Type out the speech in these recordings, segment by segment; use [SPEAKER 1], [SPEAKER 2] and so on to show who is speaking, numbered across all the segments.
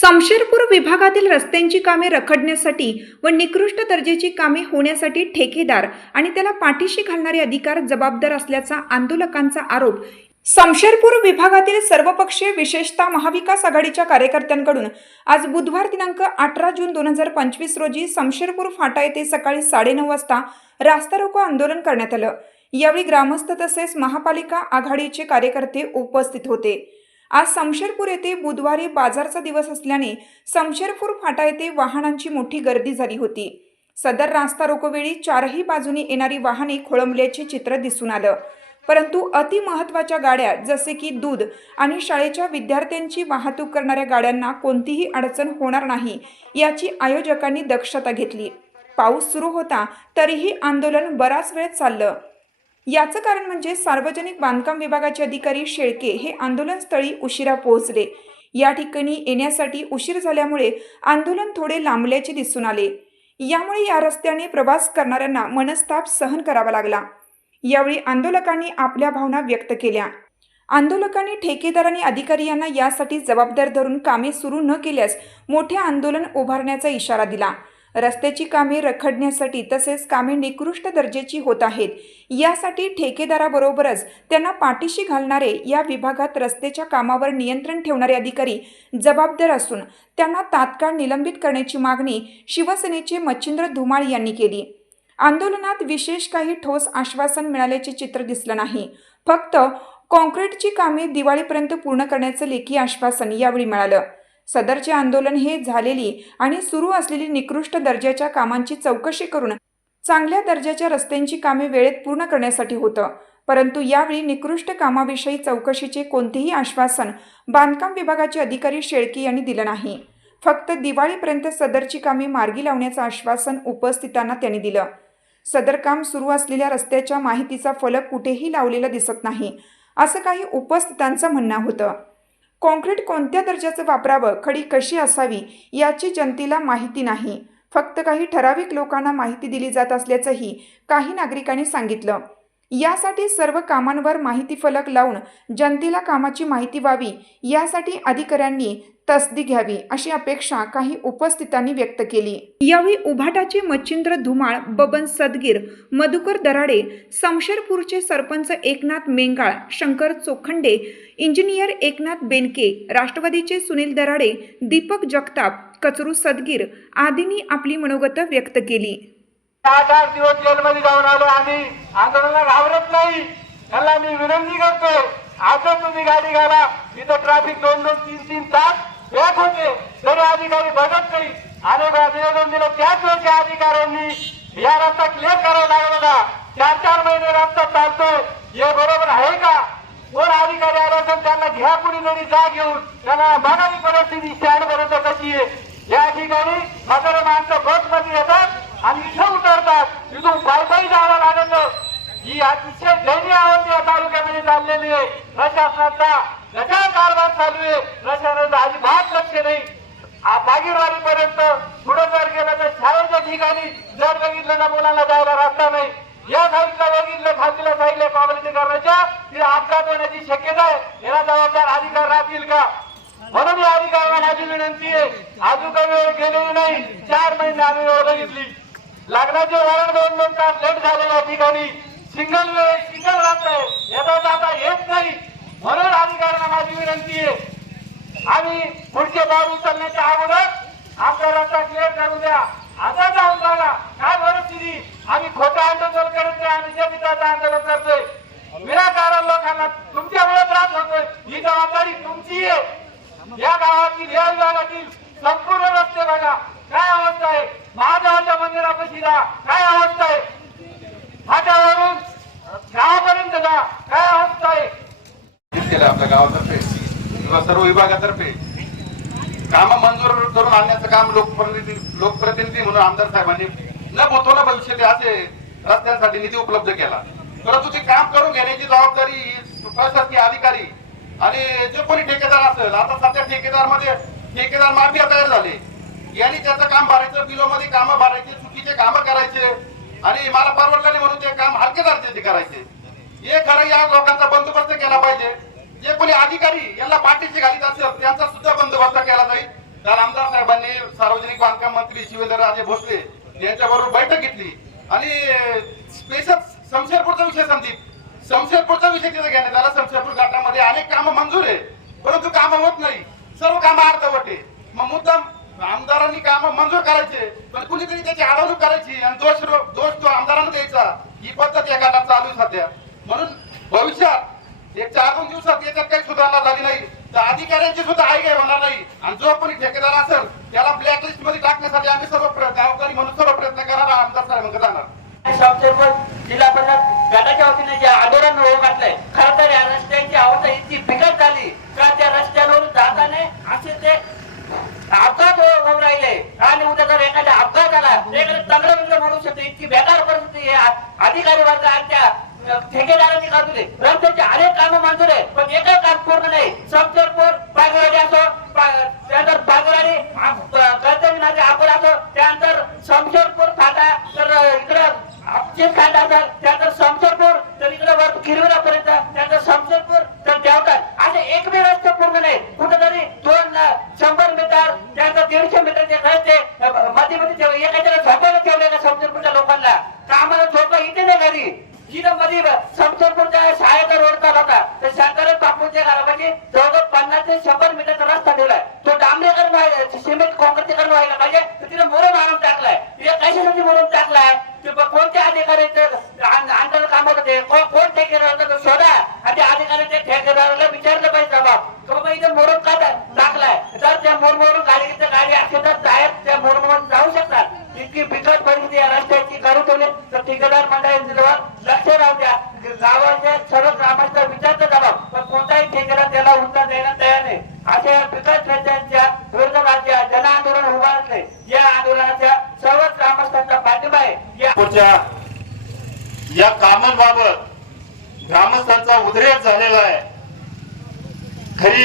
[SPEAKER 1] समशेरपूर विभागातील रस्त्यांची कामे रखडण्यासाठी व निकृष्ट दर्जाची कामे होण्यासाठी ठेकेदार आणि त्याला पाठीशी घालणारे अधिकार जबाबदार असल्याचा आंदोलकांचा आरोप. समशेरपूर विभागातील सर्वपक्षीय विशेषतः महाविकास आघाडीच्या कार्यकर्त्यांकडून आज बुधवार दिनांक अठरा जून दोन हजार पंचवीस रोजी समशेरपूर फाटा येथे सकाळी साडेनऊ वाजता रास्ता रोको आंदोलन करण्यात आलं. यावेळी ग्रामस्थ तसेच महापालिका आघाडीचे कार्यकर्ते उपस्थित होते. आज समशेरपूर येथे बुधवारी बाजारचा दिवस असल्याने समशेरपूर फाटा येथे वाहनांची मोठी गर्दी झाली होती. सदर रास्ता रोकोवेळी चारही बाजूनी येणारी वाहने खोळंबल्याचे चित्र दिसून आलं. परंतु अति महत्त्वाच्या गाड्या जसे की दूध आणि शाळेच्या विद्यार्थ्यांची वाहतूक करणाऱ्या गाड्यांना कोणतीही अडचण होणार नाही याची आयोजकांनी दक्षता घेतली. पाऊस सुरू होता तरीही आंदोलन बराच वेळ चाललं. याचं कारण म्हणजे सार्वजनिक बांधकाम विभागाचे अधिकारी शेळके हे आंदोलनस्थळी उशिरा पोहोचले. या ठिकाणी येण्यासाठी उशीर झाल्यामुळे आंदोलन थोडे लांबल्याचे दिसून आले. यामुळे या रस्त्याने प्रवास करणाऱ्यांना मनस्ताप सहन करावा लागला. यावेळी आंदोलकांनी आपल्या भावना व्यक्त केल्या. आंदोलकांनी ठेकेदार आणि अधिकारी यांना यासाठी जबाबदार धरून कामे सुरू न केल्यास मोठे आंदोलन उभारण्याचा इशारा दिला. रस्त्याची कामे रखडण्यासाठी तसेच कामे निकृष्ट दर्जाची होत आहेत. यासाठी ठेकेदाराबरोबरच त्यांना पाठीशी घालणारे या विभागात रस्त्याच्या कामावर नियंत्रण ठेवणारे अधिकारी जबाबदार असून त्यांना तात्काळ निलंबित करण्याची मागणी शिवसेनेचे मच्छिंद्र धुमाळ यांनी केली. आंदोलनात विशेष काही ठोस आश्वासन मिळाल्याचे चित्र दिसलं नाही. फक्त कॉन्क्रीटची कामे दिवाळीपर्यंत पूर्ण करण्याचं लेखी आश्वासन यावेळी मिळालं. सदरचे आंदोलन हे झालेली आणि सुरू असलेली निकृष्ट दर्जाच्या कामांची चौकशी करून चांगल्या दर्जाच्या रस्त्यांची कामे वेळेत पूर्ण करण्यासाठी होतं. परंतु यावेळी निकृष्ट कामाविषयी चौकशीचे कोणतेही आश्वासन बांधकाम विभागाचे अधिकारी शेळके यांनी दिलं नाही. फक्त दिवाळीपर्यंत सदरची कामे मार्गी लावण्याचं आश्वासन उपस्थितांना त्यांनी दिलं. सदर काम सुरू असलेल्या रस्त्याच्या माहितीचा फलक कुठेही लावलेला दिसत नाही असं काही उपस्थितांचं म्हणणं होतं. कॉन्क्रीट कोणत्या दर्जाचं वापरावं खडी कशी असावी याची जनतेला माहिती नाही. फक्त काही ठराविक लोकांना माहिती दिली जात असल्याचंही काही नागरिकांनी सांगितलं. यासाठी सर्व कामांवर माहिती फलक लावून जनतेला कामाची माहिती व्हावी. यासाठी अधिकाऱ्यांनी तसदी घ्यावी अशी अपेक्षा काही उपस्थितांनी व्यक्त केली. यावेळी उभाटाचे मच्छिंद्र धुमाळ बबन सदगीर मधुकर दराडे समशेरपूरचे सरपंच एकनाथ मेंगाळ शंकर चोखंडे इंजिनियर एकनाथ बेनके राष्ट्रवादीचे सुनील दराडे दीपक जगताप कचरू सदगीर आदींनी आपली मनोगत व्यक्त केली.
[SPEAKER 2] आठ आठ दिवस जेलमध्ये जाऊन आलो आम्ही आंदोलनाला घाबरत नाही. त्याला मी विनंती करतो आता तुम्ही गाडी घाला. इथं ट्रॅफिक दोन दोन तीन तीन तास वेळ होते. तरी अधिकारी बघत नाही. अनेक निवेदन दिलं. त्याच वेळच्या अधिकाऱ्यांनी या रस्ता क्लिअर करावा लागला होता. चार चार महिने रस्ता चालतोय. हे बरोबर आहे का? कोण अधिकारी आला असेल त्यांना घ्या कुणी तरी जा घेऊन. त्यांना बघावी परिस्थिती. स्टँड पर्यंत कशी आहे. या ठिकाणी म्हातारे माणसं बसमध्ये येतात. आणि इथं उतरतात. तिथून पायपायी जावं लागत. ही अतिशय दैनीय अवस्था या तालुक्यामध्ये चाललेली आहे. प्रशासनाचा कशा कारभार चालू आहे. प्रशासनाचा अजिबात लक्ष नाही. बागीरवाडी पर्यंत पुढे जर गेलं तर शाळेच्या ठिकाणी जर बघितलं ना मुलांना जायला रस्ता नाही. या साईडला बघितलं खालच्या साईडला काँग्रेसकरणाच्या तिथे अपघात होण्याची शक्यता आहे. याला जबाबदार अधिकार राहतील का? म्हणून या अधिकाऱ्यांना माझी विनंती आहे. अजून काही वेळ गेलेली नाही. चार महिने आम्ही वेळ बघितली. लग्नाचे वरण दोन दोन तास लेट झाले या ठिकाणी सिंगल वेळ सिंगल राहत येता जाता येत नाही. म्हणून अधिकाऱ्यांना माझी विनंती आहे. आम्ही पुढचे पाऊल उचलण्याच्या अगोदर आमचा रस्ता क्लिअर करू द्या. आता जाऊन बघा काय परिस्थिती आम्ही खोटं आंदोलन करत नाही आम्ही जमिताचं आंदोलन करतोय विनाकारण लोकांना तुमच्यामुळे त्रास होतोय ही जबाबदारी तुमची आहे या गावातील या विभागातील संपूर्ण रस्ते बघा काय अवस्था आहे महादेवाच्या मंदिरापाशी जा काय अवस्था आहे फाट्यावरून गावापर्यंत जा काय अवस्था आहे
[SPEAKER 3] केलं आपल्या गावातर्फे किंवा सर्व विभागातर्फे काम मंजूर करून आणण्याचं काम लोकप्रतिनिधी लोकप्रतिनिधी म्हणून आमदार साहेबांनी न बोतवला भविष्य असे रस्त्यांसाठी निधी उपलब्ध केला. परंतु ते काम करून घेण्याची जबाबदारी प्रशासकीय अधिकारी आणि जे कोणी ठेकेदार असेल आता सध्या ठेकेदारमध्ये ठेकेदार माफिया तयार झाले. यांनी त्याचं काम भरायचं बिलो मध्ये कामं भरायचे चुकीचे कामं करायचे आणि मला परवडलं नाही म्हणून ते काम हलकेदारचे करायचे. हे खरं या लोकांचा बंदोबस्त केला पाहिजे. जे कोणी अधिकारी यांना पाठीशी घालीत असेल त्यांचा सुद्धा बंदोबस्त केला जाईल. काल आमदार साहेबांनी सार्वजनिक बांधकाम मंत्री शिवेंद्रराजे भोसले यांच्याबरोबर बैठक घेतली. आणि स्पेशल शमशेरपूरचा विषय समजित शमशेरपूरचा विषय तिथे घेण्यात आला. शमशेरपूर घाटामध्ये अनेक कामं मंजूर आहे परंतु कामं होत नाही. सर्व कामं अर्धवट आहे मग मुद्दाम आमदारांनी कामं मंजूर करायचे. पण कुणीतरी त्याची अडवणूक करायची आणि दोष दोष तो आमदारांना द्यायचा. ही पद्धत या घाटात चालू सध्या. म्हणून भविष्यात एक चार दोन दिवसात याच्यात काही सुधारणा झाली नाही. तर अधिकाऱ्यांची सुद्धा आई काही होणार नाही. आणि जो कोणी ठेकेदार असेल त्याला ब्लॅकलिस्टमध्ये टाकण्यासाठी आम्ही सर्व गावकरी म्हणून सर्व प्रयत्न करणार आमदार साहेबांकडे जाणार.
[SPEAKER 4] जिल्हा परिषद गटाच्या वतीने जे आंदोलन होऊ घातलंय खरं तर या रस्त्यांची अवस्था इतकी बिकट झाली का त्या रस्त्यावरून जाताना असे ते अपघात हो- होऊन राहिले. आणि उद्या जर एखादा अपघात आला एखादा चांगलं म्हणू शकतो इतकी बेकार परिस्थिती अधिकारी वर्ग आणि त्या ठेकेदारांनी ठेकेदारांनी दे रस्त्याचे अनेक काम मंजूर आहे पण एकच काम पूर्ण नाही. समजपूर पागराडी असो त्यानंतर पागराडी कर्तव्य नदी आपण असो त्यानंतर समशेरपूर फाटा तर इकडं आपचे खांड असेल त्यानंतर समशेरपूर तर इकडे वर खिरवल्यापर्यंत त्यानंतर समशेरपूर तर देवतात असे एक बी रस्ते पूर्ण नाही कुठेतरी दोन शंभर मीटर त्यानंतर दीडशे मीटरचे रस्ते मध्ये मध्ये ठेव- एखाद्याला झोपायला ठेवले का समशेरपूरच्या लोकांना. कामाला झोपा इथे नाही घरी. मध्ये समशेरपूरच्या शाळेचा रोड चालू होता तर शंकर बापूच्या घरापाशी जवळजवळ पन्नास ते शंभर मीटरचा रस्ता ठेवलाय. तो डांबरीकरण सिमेंट कॉन्क्रीटीकरण व्हायला पाहिजे तर तिथे मोरम आणून टाकलाय. हे कशासाठी मोरम टाकलाय? कोणत्या ब- आंदोलन काम होत ते? कोण ठेकेदार होता तो? शोधा. आणि त्या अधिकारी ठेकेदाराला विचारलं पाहिजे बाबा तो मग इथे मोरम का टा- टाकलाय तर त्या मोरमोरून गाडी तर गाडी असेल तर बाहेर त्या मोरमोरून जाऊ शकतात इतकी बिकट परिस्थिती या रस्त्याची करू ठेवली तर ठेकेदार मंडळांवर लक्ष राहू द्या गावाच्या सर्व ग्रामांचा विचारचा जबाब पण कोणताही ठेकेदार त्याला उत्तर देण्यास तयार नाही अशा बिकट रस्त्यांच्या विरोधात राज्य जन आंदोलन उभारले या आंदोलनाच्या सर्व ग्रामस्थांचा पाठिंबा आहे या
[SPEAKER 5] नागपूरच्या या कामांबाबत ग्रामस्थांचा उद्रेक झालेला आहे खरी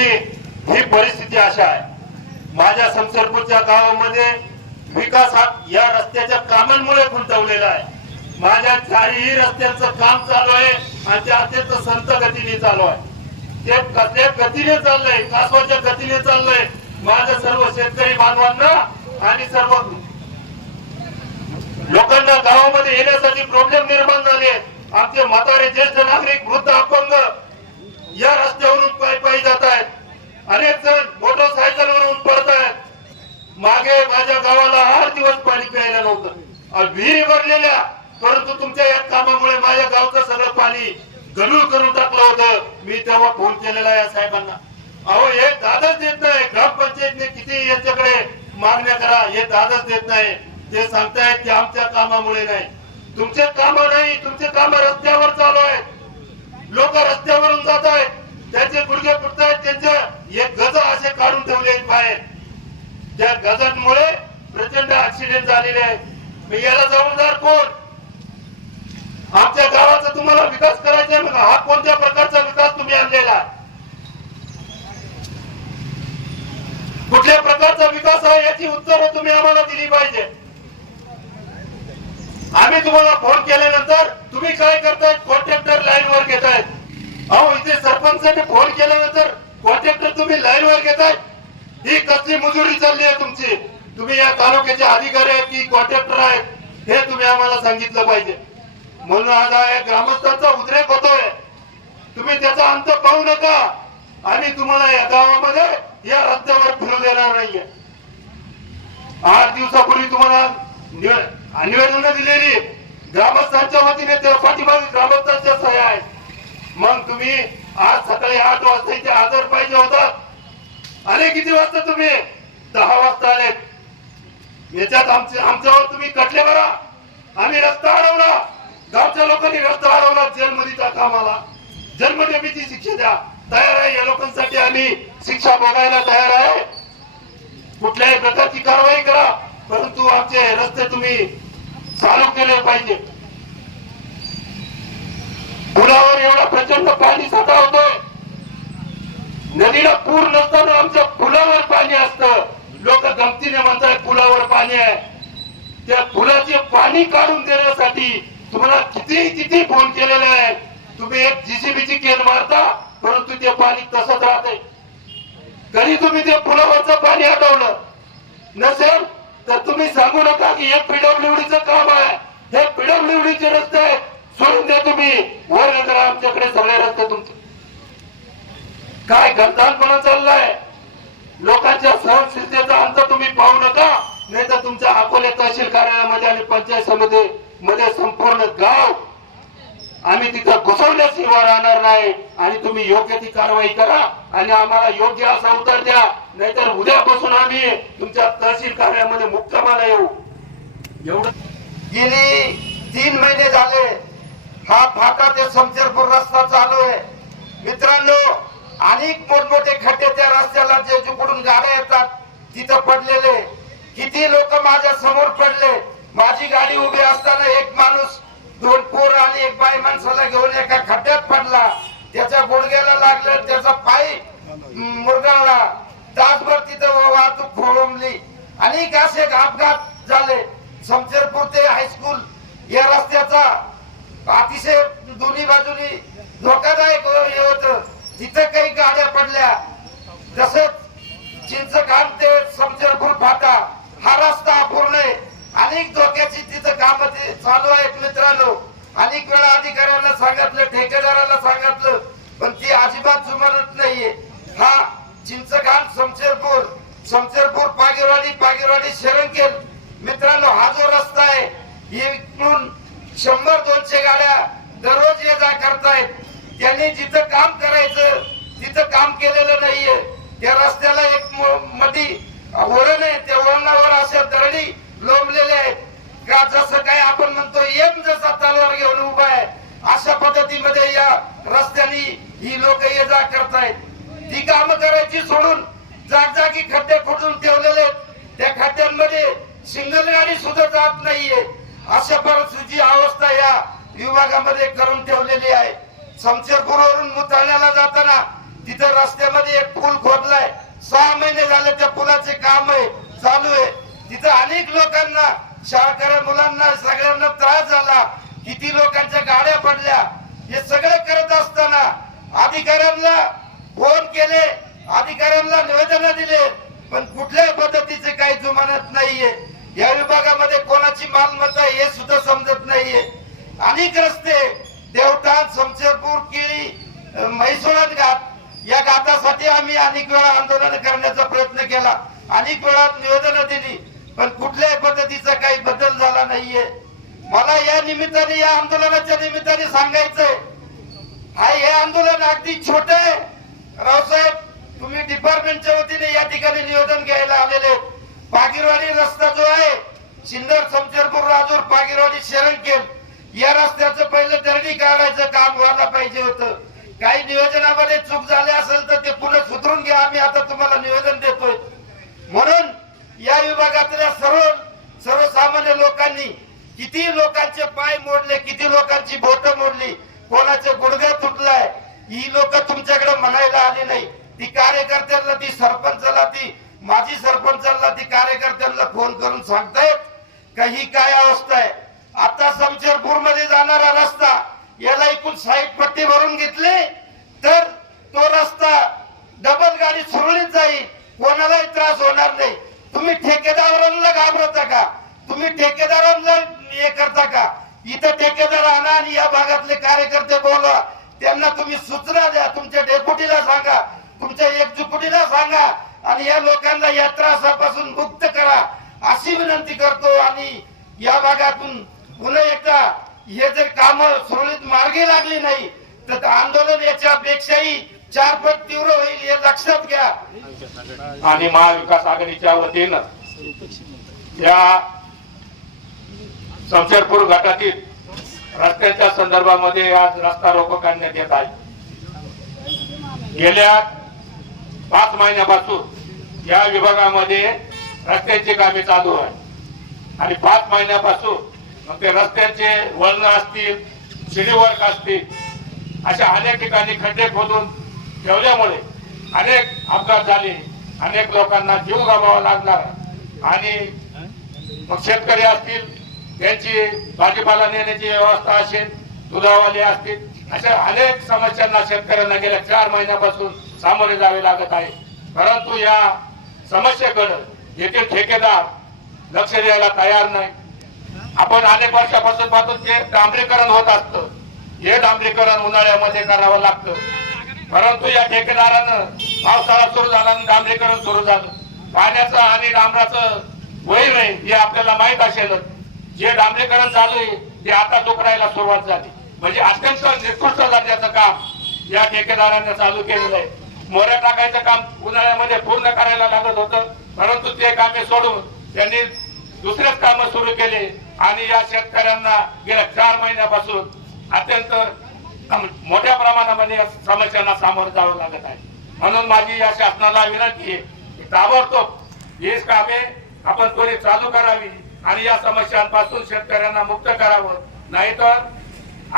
[SPEAKER 5] ही परिस्थिती अशा आहे माझ्या समसरपूरच्या गावामध्ये विकास हा या रस्त्याच्या कामांमुळे खुंटवलेला आहे माझ्या चारही रस्त्यांचं काम चालू आहे आणि ते अत्यंत संत गतीने चालू आहे. ते कसल्या गतीने चाललंय? कासवाच्या गतीने चाललंय. माझ्या सर्व शेतकरी बांधवांना आणि सर्व लोकांना गावामध्ये येण्यासाठी प्रॉब्लेम निर्माण झाले आमचे म्हातारे ज्येष्ठ नागरिक वृद्ध अपंग या रस्त्यावरून पायी पायी जात आहेत. अनेक जण मोटरसायकलवरून पडत आहेत. मागे माझ्या गावाला आठ दिवस पाणी प्यायला नव्हतं. विहिरी भरलेल्या परंतु तुमच्या या कामामुळे माझ्या गावचं सगळं पाणी गरुळ करून टाकलं होतं. मी तेव्हा फोन केलेला आहे या साहेबांना. अहो हे दादच देत नाही. ग्रामपंचायतने किती यांच्याकडे मागण्या करा हे दादच देत नाही. ते सांगतायत की आमच्या कामामुळे नाही. तुमचे काम नाही तुमचे काम रस्त्यावर चालू आहेत. लोक रस्त्यावरून जात आहेत. त्यांचे गुडघे फुटतायत त्यांचे एक गज असे काढून ठेवले बाहेर. त्या गजांमुळे प्रचंड ऍक्सिडेंट झालेले आहेत. याला जबाबदार कोण? आमच्या गावाचा तुम्हाला विकास करायचा आहे मग हा कोणत्या प्रकारचा विकास तुम्ही आणलेला आहे? कुठल्या प्रकारचा विकास आहे याची उत्तरं तुम्ही आम्हाला दिली पाहिजे. आम्ही तुम्हाला फोन केल्यानंतर तुम्ही काय करताय? कॉन्ट्रॅक्टर लाईन वर घेतायत अहो इथे सरपंचाने फोन केल्यानंतर कॉन्ट्रॅक्टर तुम्ही लाईन वर घेताय. ही कसली मजुरी चालली आहे तुमची? तुम्ही या तालुक्याचे अधिकारी आहेत की कॉन्ट्रॅक्टर आहेत हे तुम्ही आम्हाला सांगितलं पाहिजे. म्हणून आज हा या ग्रामस्थांचा उद्रेक होतोय. तुम्ही त्याचा अंत पाहू नका. आणि तुम्हाला या गावामध्ये या रस्त्यावर फिरू देणार नाहीये. आठ दिवसापूर्वी तुम्हाला निवेदन दिलेली. ग्रामस्थांच्या वतीने पाठीमागे ग्रामस्थांच्या सह्या आहेत. मग तुम्ही आज सकाळी आठ वाजता इथे हजर पाहिजे होतात आले किती वाजता तुम्ही? दहा वाजता आले याच्यात आमचे आमच्यावर तुम्ही कटले बरा आम्ही रस्ता अडवला. गावच्या लोकांनी व्यस्त हरवला जेलमध्ये टाका आम्हाला जन्मठेपीची शिक्षा द्या. तयार आहे या लोकांसाठी आम्ही शिक्षा बघायला तयार आहे. कुठल्याही प्रकारची कारवाई करा परंतु आमचे रस्ते तुम्ही चालू केले पाहिजे. पुरावर एवढा प्रचंड पाणी साठा होतोय. नदीला पूर नसताना आमच्या पुलावर पाणी असतं. लोक गमतीने म्हणतात पुलावर पाणी आहे. त्या पुलाचे पाणी काढून देण्यासाठी तुम्हाला किती किती फोन केलेले आहे. तुम्ही एक जीसीबीची केन मारता परंतु ते पाणी तसंच राहते. कधी तुम्ही ते पुलावरचं पाणी हटवलं? नसेल तर तुम्ही सांगू नका की हे पीडब्ल्यूडीचं काम आहे. हे पीडब्ल्यूडीचे रस्ते सोडून द्या तुम्ही. वर नंतर आमच्याकडे सगळे रस्ते तुमचे. काय गंधानपणा चाललाय? लोकांच्या सहनशीलतेचा अंत तुम्ही पाहू नका. नाही तर तुमच्या अकोले तहसील कार्यालयामध्ये आणि पंचायत समिती मध्ये संपूर्ण गाव आम्ही तिथं घुसवल्याशिवाय राहणार नाही. आणि तुम्ही योग्य ती कारवाई करा आणि आम्हाला योग्य असा उत्तर द्या. नाहीतर उद्यापासून आम्ही तुमच्या तहसील कार्यामध्ये मुक्कामाला येऊ. एवढं
[SPEAKER 6] गेली तीन महिने झाले. हा फाटा ते शमशेरपूर रस्ता चालू आहे. मित्रांनो अनेक मोठमोठे खड्डे त्या रस्त्याला जे जिकडून गाड्या येतात तिथं पडलेले. किती लोक माझ्यासमोर पडले. माझी गाडी उभी असताना एक माणूस दोन पोर आणि एक बाई माणसाला घेऊन एका खड्ड्यात पडला. त्याच्या गुडघ्याला लागलं त्याचा पाय मुरगावला तासभर तिथं वाहतूक खोळंबली. अनेक असे अपघात झाले. समशेरपूर ते हायस्कूल या रस्त्याचा अतिशय दोन्ही बाजूनी धोकादायक होत. तिथं काही गाड्या पडल्या. तसंच चिंचखान ते समशेरपूर फाटा हा रस्ता अपूर्ण आहे. अनेक धोक्याची तिथं काम चालू आहेत मित्रांनो. अनेक वेळा अधिकाऱ्यांना सांगितलं ठेकेदाराला सांगितलं पण ती अजिबात जुमानत नाहीये. हा चिंचखान शमशेरपूर शमशेरपूर पागेरवाडी पागेरवाडी शरणकेल मित्रांनो हा जो रस्ता आहे इकडून शंभर दोनशे गाड्या दररोज ये जा करतायत. त्यांनी जिथं काम करायचं तिथं काम केलेलं नाहीये. त्या रस्त्याला एक म- मधी वळण आहे त्या वळणावर अशा दरडी लोंबलेले आहेत. का जसं काय आपण म्हणतो एम जसा तलवार घेऊन उभा आहे अशा पद्धतीमध्ये या रस्त्याने ही लोक ये जा करतायत. ती कामं करायची सोडून जागजागी खड्डे खोदून ठेवलेले आहेत. त्या खड्ड्यांमध्ये सिंगल गाडी सुद्धा जात नाहीये. अशा परिस्थितीची अवस्था या विभागामध्ये करून ठेवलेली आहे. शमशेरपूरवरून मुताण्याला जाताना तिथं रस्त्यामध्ये एक पूल खोदलाय. सहा महिने झाले त्या पुलाचे काम आहे चालू आहे. इथं अनेक लोकांना शाळकऱ्या मुलांना सगळ्यांना त्रास झाला. किती लोकांच्या गाड्या पडल्या. हे सगळं करत असताना अधिकाऱ्यांना फोन केले. अधिकाऱ्यांना निवेदन दिले. पण कुठल्या पद्धतीचे काही जुमानत नाहीये. या विभागामध्ये कोणाची मालमत्ता हे सुद्धा समजत नाहीये. अनेक रस्ते देवठाण शमशेरपूर केळी म्हैसोळात घाट या घाटासाठी आम्ही अनेक वेळा आंदोलन करण्याचा प्रयत्न केला. अनेक वेळा निवेदन दिली. पण कुठल्याही पद्धतीचा काही बदल झाला नाहीये. मला या निमित्ताने या आंदोलनाच्या निमित्ताने सांगायचंय. हा हे आंदोलन अगदी छोट आहे. रावसाहेब तुम्ही डिपार्टमेंटच्या वतीने या ठिकाणी निवेदन घ्यायला आलेले पागीरवाडी रस्ता जो आहे शिंदर समजरपूर राजूर पागीरवाडी शरणकेल या रस्त्याचं पहिलं दरडी काढायचं काम व्हायला पाहिजे होतं. काही नियोजनामध्ये चूक झाली असेल तर ते पुन्हा सुधरून घ्या. आम्ही आता तुम्हाला निवेदन देतोय. म्हणून या विभागातल्या सर्व सर्वसामान्य लोकांनी किती लोकांचे पाय मोडले किती लोकांची बोट मोडली कोणाचे गुडघे तुटलाय ही लोक तुमच्याकडे म्हणायला आली नाही. ती कार्यकर्त्यांना ती सरपंचाला ती माजी सरपंचाला ती कार्यकर्त्यांना फोन करून सांगतायत का ही काय अवस्था आहे? आता शमशेरपूरमध्ये जाणारा रस्ता याला एकूण साईड पट्टी भरून घेतली तर तो रस्ता डबल गाडी सुरळीत जाईल कोणालाही त्रास होणार नाही. तुम्ही ठेकेदारांना घाबरता का? तुम्ही ठेकेदारांना हे करता का? इथं ठेकेदार आणा आणि या भागातले कार्यकर्ते बोला. त्यांना तुम्ही सूचना द्या. तुमच्या डेप्युटीला सांगा. तुमच्या एकजुटीला सांगा. आणि या लोकांना या त्रासापासून मुक्त करा. अशी विनंती करतो आणि या भागातून पुन्हा एकदा हे जर काम सुरळीत मार्गी लागली नाही तर आंदोलन याच्यापेक्षाही चार पट तीव्र होईल हे लक्षात घ्या.
[SPEAKER 5] आणि महाविकास आघाडीच्या वतीनं या शमशेरपूर घाटातील रस्त्याच्या संदर्भामध्ये आज रस्ता रोको करण्यात येत आहे. गेल्या पाच महिन्यापासून या विभागामध्ये रस्त्यांची कामे चालू आहे आणि पाच महिन्यापासून मग ते रस्त्यांचे वळण असतील शिडीवर्क असतील अशा अनेक ठिकाणी खड्डे खोदून ठेवल्यामुळे अनेक अपघात झाले अनेक लोकांना जीव गमावा लागला आणि मग शेतकरी असतील त्यांची भाजीपाला नेण्याची व्यवस्था असेल दुधावाले असतील अशा अनेक समस्यांना शेतकऱ्यांना गेल्या चार महिन्यापासून सामोरे जावे लागत आहे. परंतु या समस्येकडे येथील ठेकेदार लक्ष द्यायला तयार नाही. आपण अनेक वर्षापासून पाहतो ते डांबरीकरण होत असतं. हे डांबरीकरण उन्हाळ्यामध्ये करावं लागतं. परंतु या ठेकेदारानं पावसाळा सुरू झाला आणि डांबरीकरण सुरू झालं. पाण्याचं आणि डांबराचं वैर आहे हे आपल्याला माहीत असेल जे डांबरीकरण चालू आहे ते आता दुखरायला सुरुवात झाली. म्हणजे अत्यंत निकृष्ट दर्जाचं काम या ठेकेदारांना चालू केलेलं आहे. मोऱ्या टाकायचं काम उन्हाळ्यामध्ये पूर्ण करायला लागत होतं परंतु ते कामे सोडून त्यांनी दुसरेच काम सुरू केले. आणि या शेतकऱ्यांना गेल्या चार महिन्यापासून अत्यंत मोठ्या प्रमाणामध्ये या समस्यांना सामोरं जावं लागत आहे. म्हणून माझी या शासनाला विनंती आहे की ताबडतोब ही कामे आपण त्वरित चालू करावी आणि या समस्यांपासून शेतकऱ्यांना मुक्त करावं. नाहीतर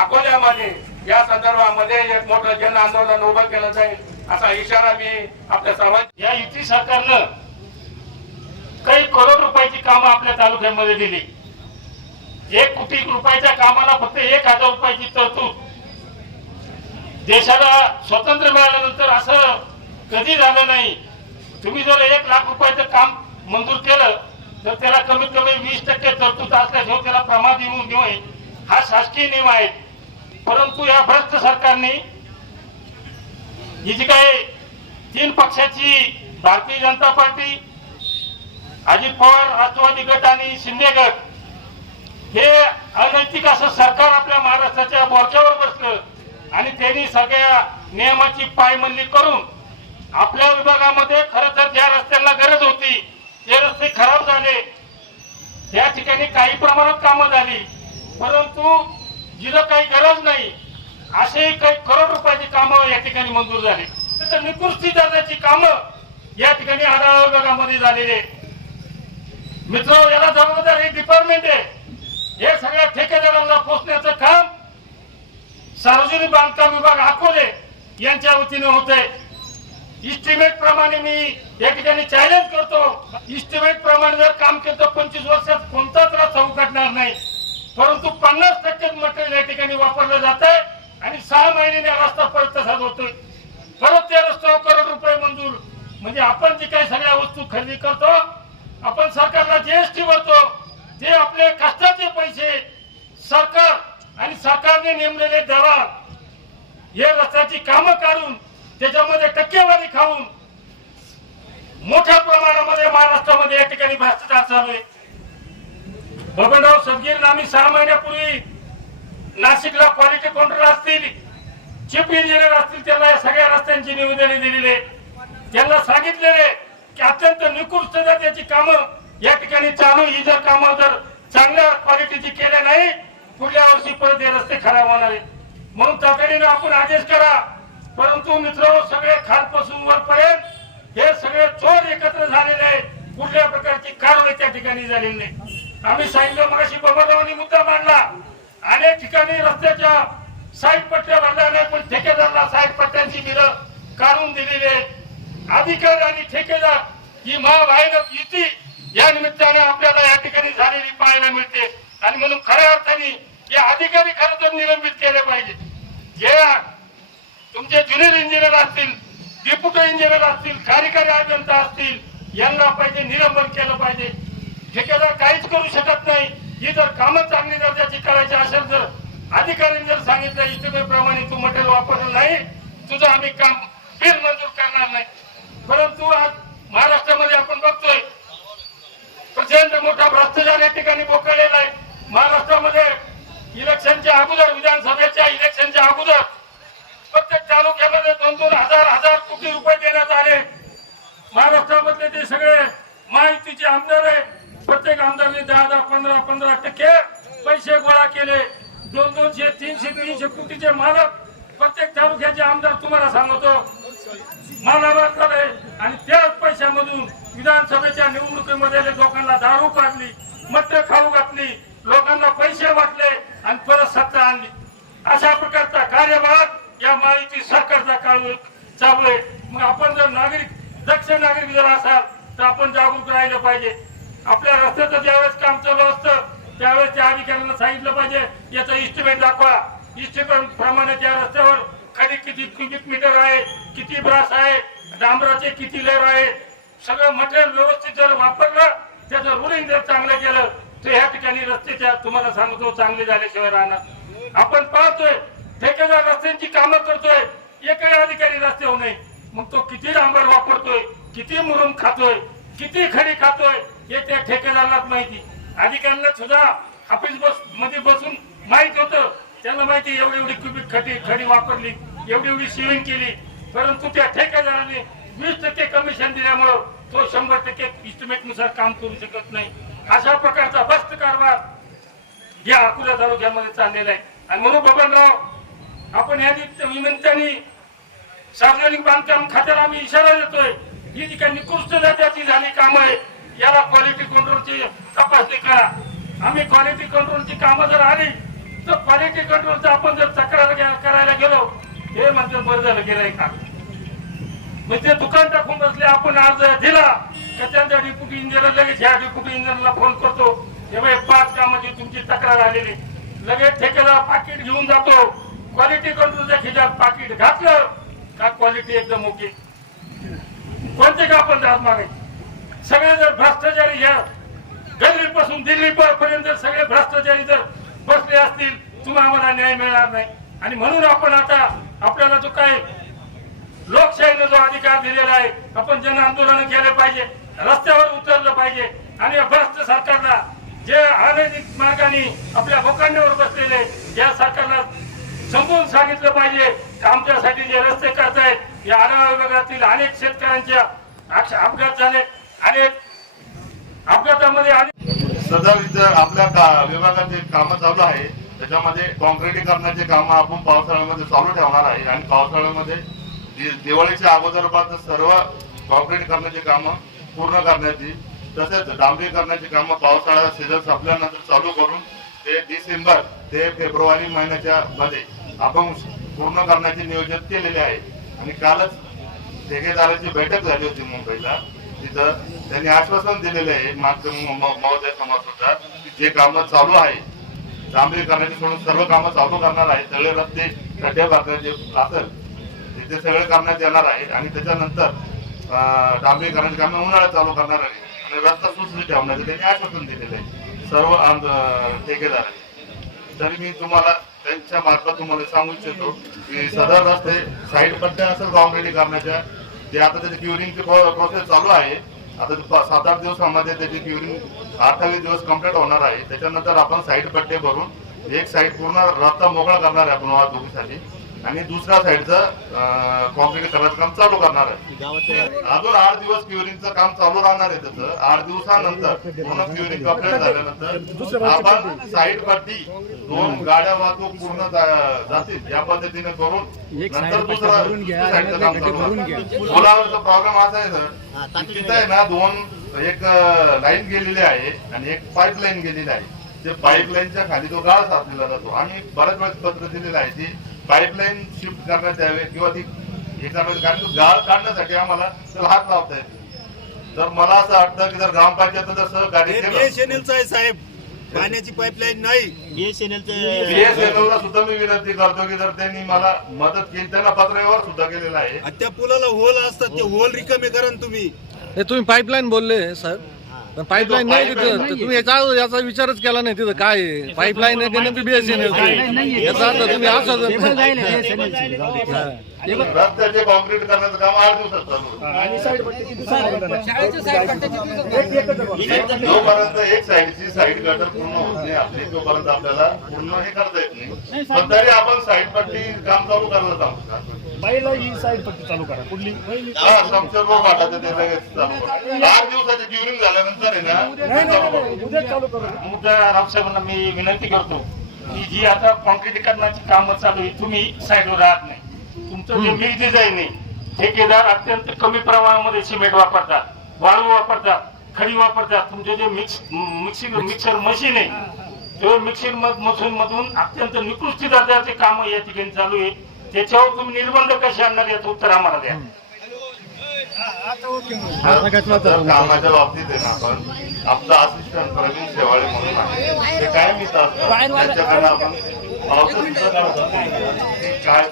[SPEAKER 5] अकोल्यामध्ये या संदर्भामध्ये एक मोठं जन आंदोलन उभं केलं जाईल असा इशारा मी आपल्या सर्वांना
[SPEAKER 7] या युती सरकारनं काही करोड रुपयाची कामं आपल्या तालुक्यामध्ये दिली. एक कोटी रुपयाच्या कामाला फक्त एक हजार रुपयाची तरतूद देशाला स्वातंत्र्य मिळाल्यानंतर असं कधी झालं नाही. तुम्ही जर एक लाख रुपयाचं काम मंजूर केलं तर त्याला कमीत कमी वीस टक्के तरतूद असल्याशिवाय हो, त्याला प्रमाद येऊ नये. हा शासकीय नियम आहे. परंतु या भ्रष्ट सरकारने ही जी काय तीन पक्षाची भारतीय जनता पार्टी अजित पवार राष्ट्रवादी गट आणि शिंदे गट हे अनैतिक असं सरकार आपल्या महाराष्ट्राच्या मोर्चावर बसलं. आणि त्यांनी सगळ्या नियमाची पायमल्ली करून आपल्या विभागामध्ये खर तर ज्या रस्त्यांना गरज होती ते रस्ते खराब झाले. त्या ठिकाणी काही प्रमाणात कामं झाली. परंतु जिथं काही गरज नाही असे काही करोड रुपयाची कामं या ठिकाणी मंजूर झाली. तर निकृष्टी दर्जाची कामं या ठिकाणी आढावा विभागामध्ये झालेले मित्र याला जबाबदार हे डिपार्टमेंट आहे. हे सगळ्या ठेकेदारांना पोचण्याचं काम सार्वजनिक बांधकाम विभाग अकोले यांच्या वतीने होते. इस्टिमेट प्रमाणे मी या ठिकाणी चॅलेंज करतो. इस्टिमेट प्रमाणे जर काम केलं तर पंचवीस वर्षात कोणताच होऊ उघडणार नाही. परंतु पन्नास टक्के मटेरियल या ठिकाणी वापरलं जात आहे आणि सहा महिन्याने रस्ता परत तसाच होतोय. परत त्या रस्त्यावर करोड रुपये मंजूर. म्हणजे आपण जी काही सगळ्या वस्तू खरेदी करतो आपण सरकारला जीएसटी भरतो जे आपले कष्टाचे पैसे सरकार आणि सरकारने नेमलेले दलाल हे रस्त्याची कामं काढून त्याच्यामध्ये टक्केवारी खाऊन मोठ्या प्रमाणामध्ये महाराष्ट्रामध्ये या ठिकाणी भ्रष्टाचार चालू आहे. बबनराव सदगीर आम्ही सहा महिन्यापूर्वी नाशिकला क्वालिटी कंट्रोल असतील चीफ इंजिनियर असतील त्यांना या सगळ्या रस्त्यांची निवेदने दिलेले त्यांना सांगितलेले की अत्यंत निकृष्ट त्याची कामं या ठिकाणी चालू ही जर कामं जर चांगल्या क्वालिटीची केल्या नाही पुढल्या वर्षी परत हे रस्ते खराब होणार आहेत. म्हणून तातडीनं आपण आदेश करा. परंतु मित्र सगळे खालपासून वरपर्यंत हे सगळे चोर एकत्र झालेले आहेत. कुठल्या प्रकारची कारवाई त्या ठिकाणी झालेली नाही. आम्ही सांगितलं मगाशी बबनरावांनी मुद्दा मांडला. अनेक ठिकाणी रस्त्याच्या साईड पट्ट्या भरल्या नाही पण ठेकेदाराला साईड पट्ट्यांची बिलं काढून दिलेली आहेत. अधिकारी आणि ठेकेदार ही महाभारत युती या निमित्ताने आपल्याला या ठिकाणी झालेली पाहायला मिळते. आणि म्हणून खऱ्या अर्थाने या अधिकारी खरं तर निलंबित केले पाहिजे. जे तुमचे ज्युनियर इंजिनियर असतील डिप्युटी इंजिनियर असतील कार्यकारी अभियंता असतील यांना पाहिजे निलंबन केलं पाहिजे. ठेकेदार काहीच करू शकत नाही. ही जर कामं चांगली दर्जाची करायची असेल तर अधिकाऱ्यांनी जर सांगितलं इष्टतेप्रमाणे तू मटेरियल वापरलं नाही तुझं आम्ही काम बिल मंजूर करणार नाही. परंतु आज महाराष्ट्रामध्ये आपण बघतोय प्रचंड मोठा भ्रष्टाचार या ठिकाणी बोकळलेला आहे. महाराष्ट्रामध्ये इलेक्शनच्या अगोदर विधानसभेच्या इलेक्शनच्या अगोदर प्रत्येक तालुक्यामध्ये दोन दोन हजार हजार कोटी रुपये देण्यात आले. महाराष्ट्रामधले ते सगळे माहितीचे आमदार आहे प्रत्येक आमदारने दहा दहा पंधरा पंधरा टक्के पैसे गोळा केले. दोन दोनशे तीनशे तीनशे कोटीचे मालक प्रत्येक तालुक्याचे आमदार तुम्हाला सांगतो. मालावर झाले आणि त्याच पैशामधून विधानसभेच्या निवडणुकीमध्ये लोकांना दारू काढली मद्य खाऊ घातली. लोकांना पैसे वाटले आणि परत सत्ता आणली. अशा प्रकारचा कार्यभाग या माहिती सरकारचा काळ चालू आहे मग आपण जर नागरिक दक्ष नागरिक जर असाल तर आपण जागरूक राहिलं पाहिजे. आपल्या रस्त्याचं ज्यावेळेस काम चालू असतं त्यावेळेस त्या अधिकाऱ्यांना सांगितलं पाहिजे याचं इस्टिमेट दाखवा. इस्टिमेट प्रमाणे त्या रस्त्यावर खाली किती क्युबिक मीटर आहे किती ब्रास आहे डांबराचे किती लेअर आहे. सगळं मटेरियल व्यवस्थित जर वापरलं त्याचं रुलिंग जर चांगलं केलं तर ह्या ठिकाणी रस्त्याच्या तुम्हाला सांगतो चांगले झाल्याशिवाय राहणार. आपण पाहतोय ठेकेदार रस्त्यांची कामं करतोय एकही अधिकारी रस्त्यावर नाही मग तो किती डांबर वापरतोय किती मुरुम खातोय किती खडी खातोय हे त्या ठेकेदारालाच माहिती. अधिकाऱ्यांना सुद्धा ऑफिस बसमध्ये बसून माहीत होतं. त्यांना माहिती एवढी एवढी क्युबिक खडी खडी वापरली एवढी एवढी शिविंग केली. परंतु त्या ठेकेदाराने वीस टक्के कमिशन दिल्यामुळं तो शंभर टक्के इस्टिमेटनुसार काम करू शकत नाही. अशा प्रकारचा भ्रष्ट कारभार या अकोला तालुक्यामध्ये चाललेला आहे. आणि म्हणून बबनराव आपण या निमित्ताने सार्वजनिक बांधकाम खात्याला आम्ही इशारा देतोय. ही जी काही निकृष्ट दर्जाची झाली कामं आहे याला क्वालिटी कंट्रोलची तपासणी करा. आम्ही क्वालिटी कंट्रोलची कामं जर आली तर क्वालिटी कंट्रोलचा आपण जर तक्रार घ्या- करायला गेलो हे म्हणजे बरं झालं गेलंय का? म्हणजे दुकान टाकून बसले आपण अर्ज दिला का त्यांचा डिप्युटी इंजिनियर लगेच ह्या डिप्युटी इंजिनियरला फोन करतो. हे बाई पाच कामाची तुमची तक्रार आलेली. लगेच ठेकेदार पाकिट घेऊन जातो. क्वालिटी कंट्रोलच्या खिशात पाकिट घातलं का क्वालिटी एकदम ओके कोणते का आपण दाद मागायचे? सगळे जर भ्रष्टाचारी या गल्लीपासून दिल्ली पर्यंत जर सगळे भ्रष्टाचारी जर बसले असतील तुम्हाला आम्हाला न्याय मिळणार नाही. आणि म्हणून आपण आता आपल्याला जो काय लोकशाहीने जो अधिकार दिलेला आहे आपण जन आंदोलन केले पाहिजे रस्त्यावर उतरलं पाहिजे. आणि भ्रष्ट सरकारला जे अनैतिक मार्गाने आपल्या भोकांड्यावर बसलेले या सरकारला समजून सांगितलं पाहिजे आमच्यासाठी जे रस्ते करतायत या आढावा विभागातील अनेक शेतकऱ्यांच्या अपघात झाले. अनेक अपघातामध्ये अनेक
[SPEAKER 8] आपल्या का- विभागाचे कामं चालू आहे. त्याच्यामध्ये कॉन्क्रिटीकरणाचे कामं आपण पावसाळ्यामध्ये चालू ठेवणार आहे. आणि पावसाळ्यामध्ये दिवाळीच्या अगोदरपासून सर्व कॉन्क्रिटीकरणाची कामं पूर्ण करण्याची तसेच डांबरी करण्याची कामं पावसाळा सीझन संपल्यानंतर चालू करून ते डिसेंबर ते फेब्रुवारी महिन्याच्या मध्ये आपण पूर्ण करण्याचे नियोजन केलेले आहे. आणि कालच ठेकेदाराची बैठक झाली होती मुंबईला. तिथं त्यांनी आश्वासन दिलेले आहे मागच्या म- महोदय समोर सुद्धा की जे कामं चालू आहे डांबरी करण्याची सोडून सर्व कामं चालू करणार आहे सगळे रस्ते खड्डे भरण्याचे असेल ते सगळे करण्यात येणार आहे आणि त्याच्यानंतर अं, डांबरीकरणाची कामं उन्हाळ्यात चालू करणार आहे आणि रस्ता सुसरी ठेवण्याचं त्यांनी आश्वासन दिलेलं आहे. सर्व आंद- ठेकेदार तरी मी तुम्हाला त्यांच्या मार्फत तुम्हाला सांगू इच्छितो की सदर रस्ते साईड पट्ट्या असेल काँक्रिटी करण्याच्या. जे आता त्याची क्युरिंगची प्रोसेस चालू आहे. आता सात आठ दिवसामध्ये त्याची क्युरिंग अठ्ठावीस दिवस कंप्लीट होणार आहे. त्याच्यानंतर आपण साईड पट्टे भरून एक साईड पूर्ण रस्ता मोकळा करणार आहे आपण वाहतुकीसाठी. आणि दुसऱ्या साईडचं कॉन्क्रीट करायचं काम चालू करणार आहे. अजून आठ दिवस क्युरिंगचं काम चालू राहणार आहे त्याचं. आठ दिवसानंतर पूर्ण क्युरिंग कंप्लीट झाल्यानंतर आपण साईड पट्टी दोन गाड्या वाहतूक पूर्ण जातील या पद्धतीने करून नंतर दुसरं दुसऱ्या साईडचं काम चालू होणार. पुलावरचा प्रॉब्लेम असा आहे सर तिथं आहे ना दोन एक लाईन गेलेली आहे आणि एक पाईप लाईन गेलेली आहे. ते पाईपलाईनच्या खाली तो गाळ साचलेला जातो. आणि बऱ्याच वेळेस पत्र दिलेलं आहे ती पाईपलाईन शिफ्ट करण्यात यावे किंवा ती हे करण्यात कारण तो गाळ काढण्यासाठी आम्हाला त्याला हात लावता येते. तर मला असं वाटतं की जर ग्रामपंचायत जर सहकार्य केलं.
[SPEAKER 9] बीएसएनएलचं आहे साहेब. पाण्याची पाईपलाईन नाही.
[SPEAKER 8] BSNL ला सुद्धा मी विनंती करतो की जर त्यांनी मला मदत केली त्यांना पत्र व्यवहार सुद्धा केलेला आहे.
[SPEAKER 9] आणि त्या पुलाला होल असतात ते होल रिकामे करा ना तुम्ही.
[SPEAKER 10] हे तुम्ही पाईपलाईन बोलले सर पण पाईपलाईन नाही तिथं. तर तुम्ही याचा याचा विचारच केला नाही तिथं. काय आहे? पाईपलाईन आहे की नेमकी बीएसएनएल याचा अर्थ तुम्ही असं
[SPEAKER 8] रस्त्याचे कॉन्क्रीट करण्याचं काम आठ दिवसात चालू होतं. जोपर्यंत एक साईडची साईड गटर पूर्ण होत नाही आपली तोपर्यंत आपल्याला पूर्ण हे करता येत नाही. पण तरी आपण साईड पट्टी काम चालू करायला सांगतो. का? हा, ते लगेच चालू करा. चालू
[SPEAKER 7] रावसाहेबांना मी विनंती करतो की जी आता कॉन्क्रिटीकरणाची कामं चालू आहे तुम्ही साईडवर राहत नाही. तुमचं जे मिल डिझाईन आहे ठेकेदार अत्यंत कमी प्रमाणामध्ये सिमेंट वापरतात वाळू वापरतात खडी वापरतात. तुमचे जे मिक्स मिक्सिंग मिक्सर मशीन आहे ते मिक्सिंग मशीन मधून अत्यंत निकृष्ट दर्जाचे काम या ठिकाणी चालू आहे त्याच्यावर तुम्ही निर्बंध कसे आणणार याचं उत्तर आम्हाला द्या.
[SPEAKER 8] तर कामाच्या बाबतीत आहे ना आपण आमचा असिस्टंट प्रवीण शेवाळे म्हणून आहे. ते काय मी त्यांच्याकडे आपण. काय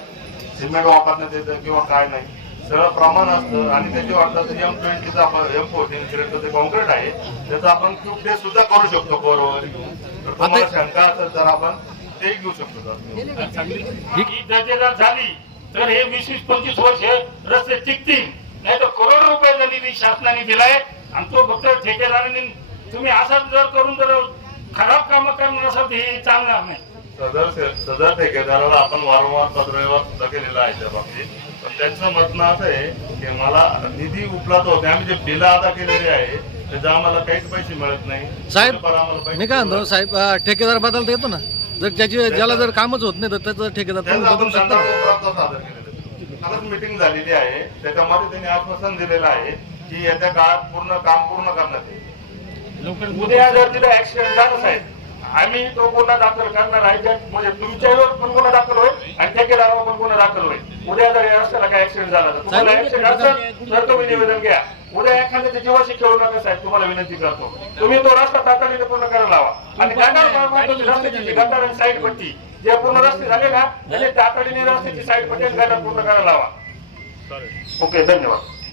[SPEAKER 8] सिमेंट वापरण्यात येतं किंवा काय नाही सगळं प्रमाण असतं. आणि त्याची वाटतं एम ट्वेंटीचा आपण एम फोर्टीन जे कॉन्क्रीट आहे त्याचं आपण क्यूब टेस्ट सुद्धा करू शकतो कोर वगैरे घेऊन तर तुम्हाला शंका असेल तर आपण ते घेऊ शकतो
[SPEAKER 5] ही दर्जेदार झाली तर हे वीस वीस पंचवीस वर्ष हे रस्ते टिकतील. नाही तर करोड रुपयाचा निधी शासनाने दिलाय आणि तो फक्त ठेकेदारांनी तुम्ही असाच जर करून जर खराब काम करणार असाल तर हे चालणार नाही.
[SPEAKER 8] सदर सदर ठेकेदाराला आपण वारंवार पत्रव्यवहार सुद्धा केलेला आहे त्या बाबतीत. पण त्यांचं म्हणणं असं आहे की मला निधी उपलब्ध होते आम्ही जे बिलं अदा केलेली आहे त्याचे आम्हाला काहीच पैसे मिळत नाही.
[SPEAKER 10] साहेब मी काय म्हणतो. साहेब ठेकेदार बदलता येतो ना? जर ज्याची ज्याला जर कामच होत नाही तर त्याचं ठेकेदार
[SPEAKER 8] त्यांचं
[SPEAKER 10] तुम्ही
[SPEAKER 8] आपण
[SPEAKER 10] बदलू शकता?
[SPEAKER 8] संदर्भ
[SPEAKER 10] ना.
[SPEAKER 8] प्रस्ताव सादर केलेले कालच मिटिंग झालेली आहे. त्याच्यामध्ये त्यांनी आश्वासन दिलेलं आहे की येत्या काळात पूर्ण काम पूर्ण करण्यात येईल.
[SPEAKER 5] उद्या जर तिथे ऍक्सिडेंट झालाच आहे आम्ही तो गुन्हा दाखल करणार आहे. त्या- म्हणजे तुमच्यावर पण गुन्हा दाखल होईल आणि ठेकेदारावर पण गुन्हा दाखल होईल. उद्या जर या रस्त्याला काय ऍक्सिडेंट झाला तर तुम्हाला ऍक्सिडेंट असेल तर तुम्ही निवेदन घ्या. उद्या एखाद्याच्या जीवाशी खेळू नका साहेब तुम्हाला विनंती करतो. तुम्ही तो रस्ता तातडीने पूर्ण करायला लावा. आणि गटार रस्त्याची आणि साईड पट्टी. जे पूर्ण रस्ते झाले ना त्याने तातडीने रस्त्याची साईड पट्टी आणि गटार पूर्ण करायला लावा. ओके धन्यवाद.